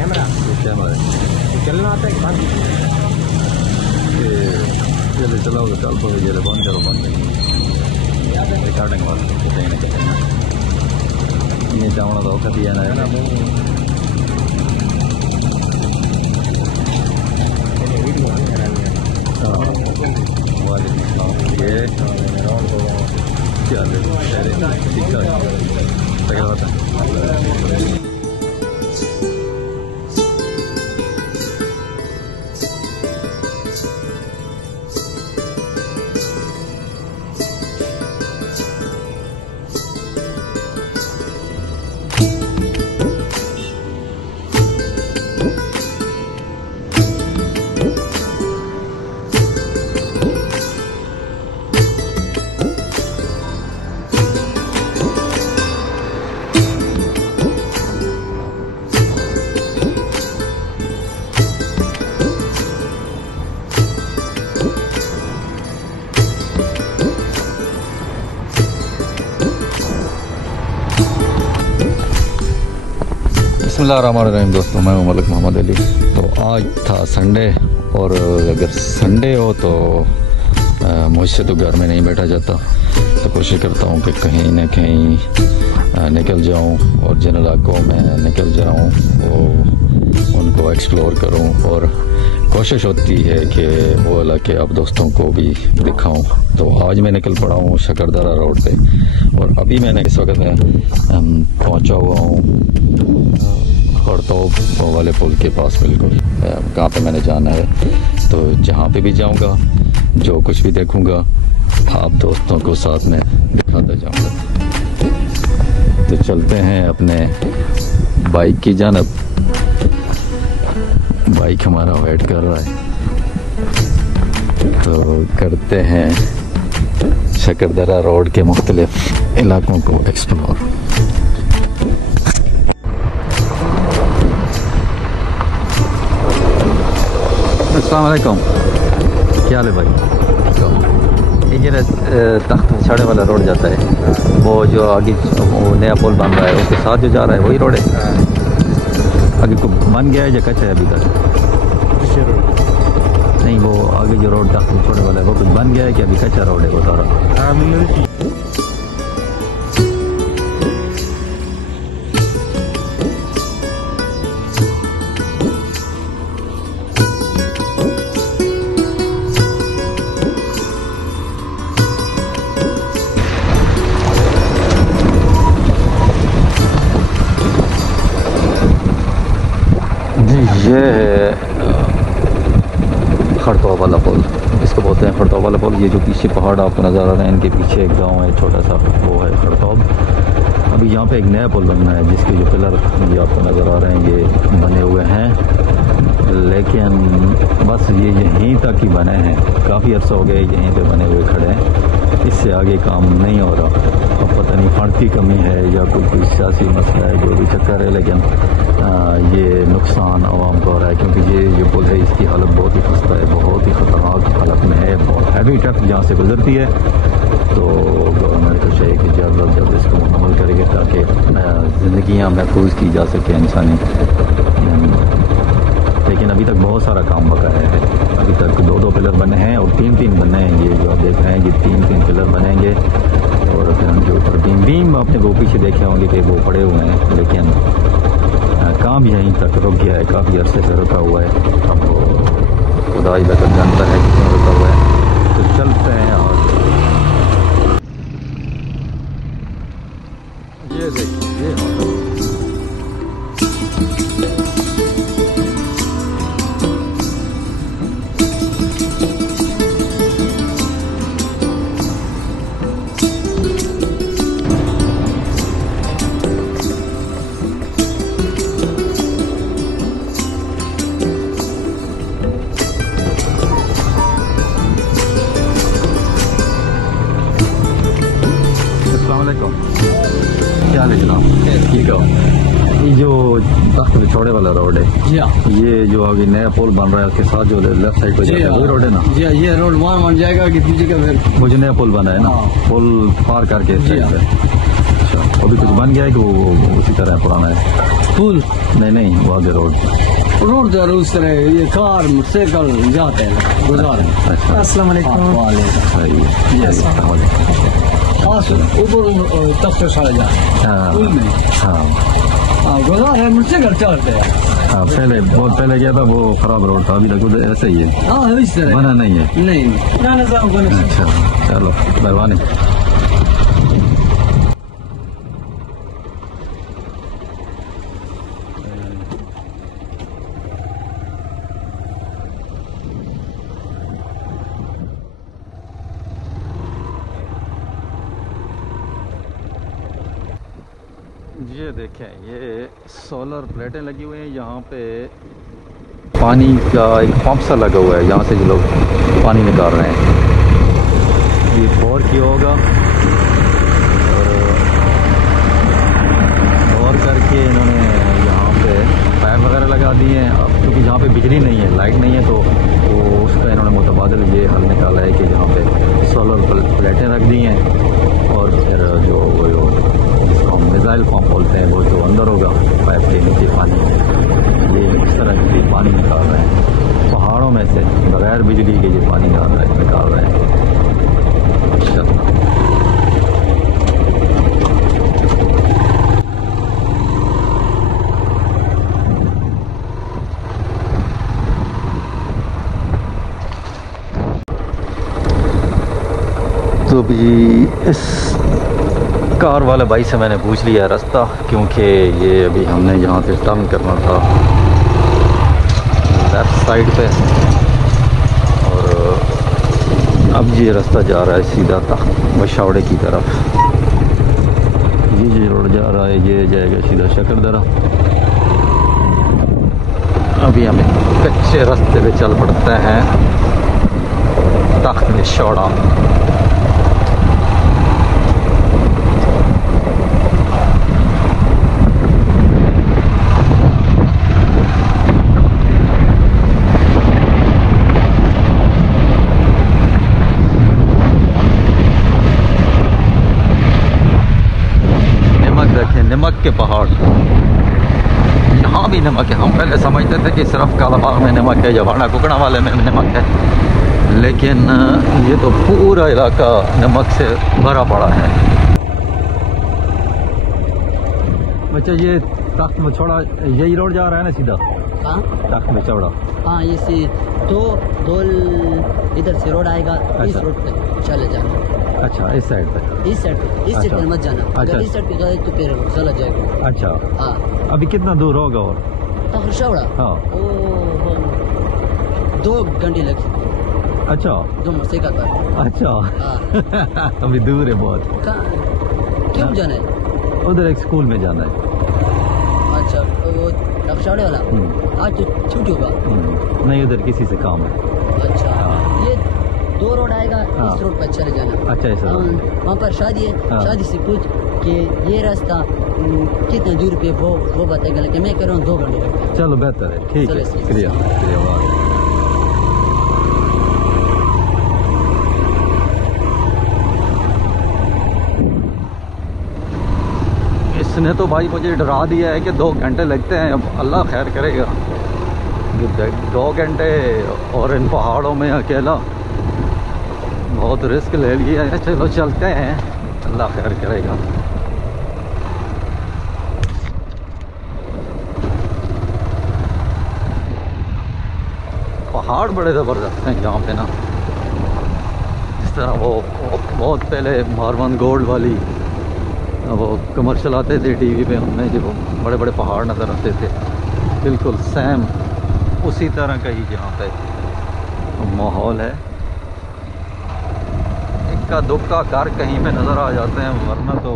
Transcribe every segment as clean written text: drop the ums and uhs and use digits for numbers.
Camera चलना आता है बंद चलो चलाओ कल तो ये बंद करो बंद रिकॉर्डिंग ये जाना तो कभी आना है ना ये चलो बिस्मिल्लाहिर्रहमानिर्रहीम। दोस्तों मैं हूं मलिक मोहम्मद अली। तो आज था संडे और अगर संडे हो तो मुझसे तो घर में नहीं बैठा जाता, तो कोशिश करता हूं कि कहीं ना कहीं निकल जाऊं और जिन इलाकों में निकल जाऊं वो उनको एक्सप्लोर करूं और कोशिश होती है कि वो इलाके आप दोस्तों को भी दिखाऊं। तो आज मैं निकल पड़ा हूँ शकरदरा रोड पे और अभी मैंने इस वक्त पहुँचा हुआ हूँ खड़तोब वाले पुल के पास। बिल्कुल कहाँ पे मैंने जाना है, तो जहाँ पे भी जाऊँगा जो कुछ भी देखूँगा आप दोस्तों को साथ में दिखाता जाऊँगा। तो चलते हैं अपने बाइक की जानब। बाइक हमारा वेट कर रहा है, तो करते हैं शकरदरा रोड के मुख्तलिफ इलाकों को एक्सप्लोर। अस्सलाम वालेकुम, क्या हाल है भाई? ये तख्त छाड़े वाला रोड जाता है, वो जो आगे वो नया पुल बन रहा है उसके साथ जो जा रहा है वही रोड है। आगे को बन गया है या कच्चा है अभी तक? नहीं, वो आगे जो रोड तख्त छोड़ने वाला है वो कुछ बन गया है कि अभी कच्चा रोड है वो सारा? ये है खड़तोब वाला पुल, इसको बोलते हैं खड़तोब वाला पुल। ये जो पीछे पहाड़ आपको नज़र आ रहे हैं, इनके पीछे एक गांव है छोटा सा, वो है खड़तोब। अभी यहाँ पे एक नया पुल बनना है जिसके जो पिलर ये आपको नज़र आ रहे हैं ये बने हुए हैं, लेकिन बस ये यहीं तक ही बने हैं। काफ़ी अर्सा हो गए यहीं पे बने हुए खड़े हैं, इससे आगे काम नहीं हो रहा। अब पता नहीं फंड की कमी है या कोई सियासी मसला है, जो भी चक्कर है, लेकिन ये नुकसान आवाम को हो रहा है क्योंकि ये जो पुल है इसकी हालत बहुत ही खस्ता है, बहुत ही ख़तरनाक हालत में है। बहुत हैवी ट्रक जहाँ से गुजरती है, तो गवर्नमेंट को चाहिए कि जल्द अज जल्द इसको मुकम्मल करेंगे ताकि ज़िंदगियाँ महफूज की जा सके इंसानी। लेकिन अभी तक बहुत सारा काम बकाया है। अभी तक 2-2 पिलर बने हैं और 3-3 बने हैं। ये जो आप देख रहे हैं ये 3-3 पिलर बनेंगे और फिर उनके ऊपर बीम आपने वो पीछे देखे होंगे कि वो पड़े हुए हैं, लेकिन काम यहीं तक रुक गया है, काफ़ी अरसे से रुका हुआ है। अब खुदा ही बेहतर जानता है कि क्यों रुका हुआ है। तो चलते हैं और ये देखिए अस्सलाम वालेकुम। क्या है जनाब? ठीक है। ये जो तख्त बिछोड़े वाला रोड है, जी हाँ ये जो अभी नया पुल बन रहा है उसके साथ जो लेफ्ट साइड पे जाता है वही रोड है ना? जी हाँ, ये रोड वहाँ बन जाएगा कि दूसरी का फिर वो जो नया पुल बना है ना, हाँ। पुल पार करके इस जी साइड हाँ। पे। अच्छा, अभी कुछ बन गया है कि वो उसी तरह पुराना है? पुल नहीं वो आगे रोड। रोड जो उस तरह ये कार मोटरसाइकिल जाते हैं गुजार। अच्छा अस्सलाम वालेकुम। सही है। हाँ ऊपर तख्त सारा जा हाँ पुल में हाँ गुजार है, मोटरसाइकिल चलते हैं। हाँ, पहले बहुत पहले गया था, वो खराब रोड था, अभी तक उधर ऐसे ही है, हाँ इस तरह बना नहीं है। नहीं अच्छा चलो मेहरबानी। ये देखें, ये सोलर प्लेटें लगी हुई हैं यहाँ पे, पानी का एक पंप सा लगा हुआ है, यहाँ से जो लोग पानी निकाल रहे हैं। ये 4 की होगा और करके इन्होंने यहाँ पे पाइप वगैरह लगा दिए हैं। अब क्योंकि जहाँ पे बिजली नहीं है, लाइट नहीं है, तो वो उसका इन्होंने मुतबादिल ये हल निकाला है कि जहाँ पे सोलर प्लेटें रख दी हैं और फिर जो जिसको हम मिसाइल पंप बोलते हैं, वो जो अंदर होगा पाइप के नीचे पानी, ये इस तरह से पानी निकाल रहे हैं पहाड़ों में से, बगैर बिजली के ये पानी निकाल रहे हैं। अच्छा तो अभी इस कार वाले भाई से मैंने पूछ लिया रास्ता, क्योंकि ये अभी हमने यहाँ से टर्न करना था लेफ़्ट साइड पे, और अब ये रास्ता जा रहा है सीधा तख्त मशौड़े की तरफ। ये जो रोड जा रहा है ये जाएगा सीधा शकरदरा। अभी हमें कच्चे रास्ते पे चल पड़ते हैं तख्त मशौड़ा। नमक के पहाड़, यहाँ भी नमक है। हम पहले समझते थे कि सिर्फ कालाबाग में नमक है, जवाना कुकड़ा वाले में नमक है, लेकिन ये तो पूरा इलाका नमक से भरा पड़ा है। अच्छा, ये तख्त मछोड़ा यही रोड जा रहा है ना सीधा? हाँ तख्त मछोड़ा। हाँ, ये सी दो इधर से रोड आएगा, इस रोड पे चले जाना। अच्छा, इस साइड पे? इस साइड पे मत जाना। अच्छा। अगर इस साइड पे गए तो फिर चला जाएगा। अच्छा हाँ, अभी कितना दूर होगा? और तखरशौड़ा हाँ। ओ 2 घंटे लग सकते। अच्छा 2 मोटरसाइकिल पर। अच्छा हाँ। अभी दूर है बहुत। क्यों जाना है? उधर एक स्कूल में जाना है। अच्छा, वो तखरशौड़े वाला आज तो छुट्टी होगा। नहीं, उधर किसी से काम है। अच्छा, ये 2 रोड आएगा, हाँ। इस रोड पर चले जाना। अच्छा ऐसा? वहाँ पर शादी है। हाँ। शादी से पूछ कि ये रास्ता कितना दूर पे वो बताएगा, लेकिन मैं कह रहा हूँ 2 घंटे लगते हैं। चलो बेहतर है, ठीक है, चलो, शुक्रिया शुक्रिया। इसने तो भाई मुझे डरा दिया है कि 2 घंटे लगते हैं। अब अल्लाह खैर करेगा। 2 घंटे और इन पहाड़ों में अकेला, बहुत रिस्क ले लिया है। चलो चलते हैं, अल्लाह खैर करेगा। पहाड़ बड़े ज़बरदस्त हैं यहाँ पे ना। जिस तरह वो बहुत पहले मारवन गोल्ड वाली वो कमर्शियल आते थे टीवी पे, उनमें जो बड़े बड़े पहाड़ नज़र आते थे, बिल्कुल सेम उसी तरह का ही यहाँ पे माहौल है। इक्का दुक्का घर कहीं पे नज़र आ जाते हैं, वरना तो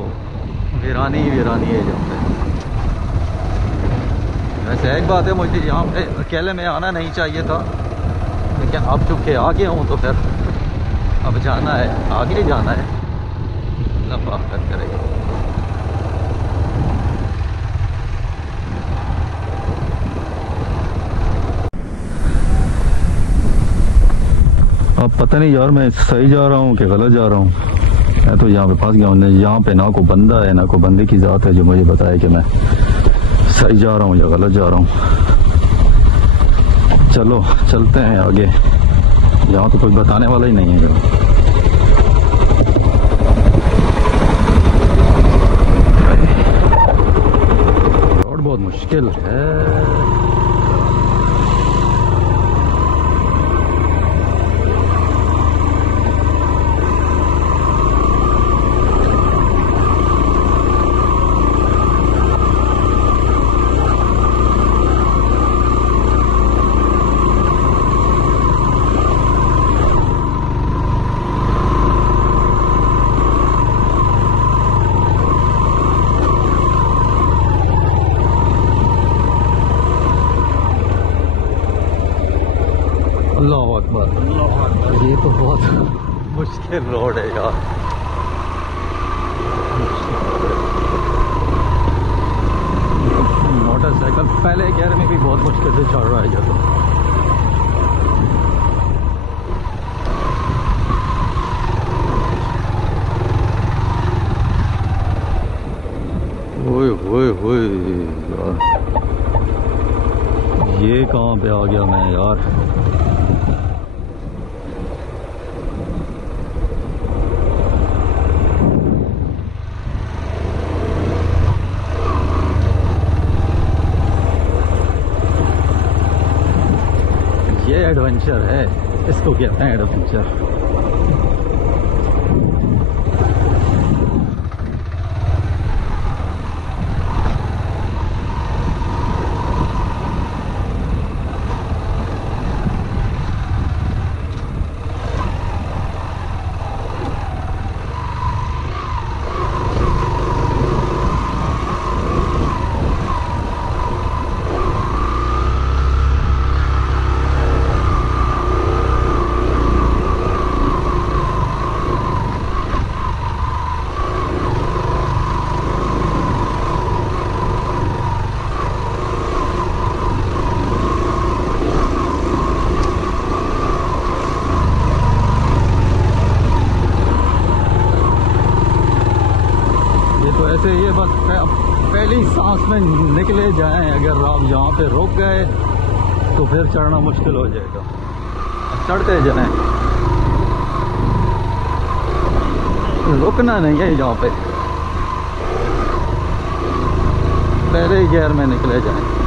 वीरानी ही वीरानी है यहाँ पे। वैसे एक बात है, मुझे यहाँ पे अकेले में आना नहीं चाहिए था, लेकिन अब चूँकि आ गया हूँ तो फिर अब जाना है, आगे जाना है। अल्लाह पाक करेगा। पता नहीं यार मैं सही जा रहा हूँ कि गलत जा रहा हूँ। मैं तो यहाँ पे फंस गया हूँ। यहाँ पे ना कोई बंदा है ना कोई बंदे की ज़ात है जो मुझे बताए कि मैं सही जा रहा हूँ या गलत जा रहा हूँ। चलो चलते हैं आगे। यहाँ तो कोई बताने वाला ही नहीं है यार। रोड बहुत मुश्किल है। अल्लाह अकबर, ये तो बहुत मुश्किल रोड है यार। मोटरसाइकिल पहले गियर में भी बहुत मुश्किल से चढ़ रहा है ये तो। ओए ओए ओए यार, ये कहाँ पे आ गया मैं यार। ये एडवेंचर है, इसको कहते हैं एडवेंचर। ऐसे ये बस पहली सांस में निकले जाएं। अगर आप यहाँ पे रुक गए तो फिर चढ़ना मुश्किल हो जाएगा। चढ़ते जाएं, रुकना नहीं है यहाँ पे। पहले ही गियर में निकले जाएं।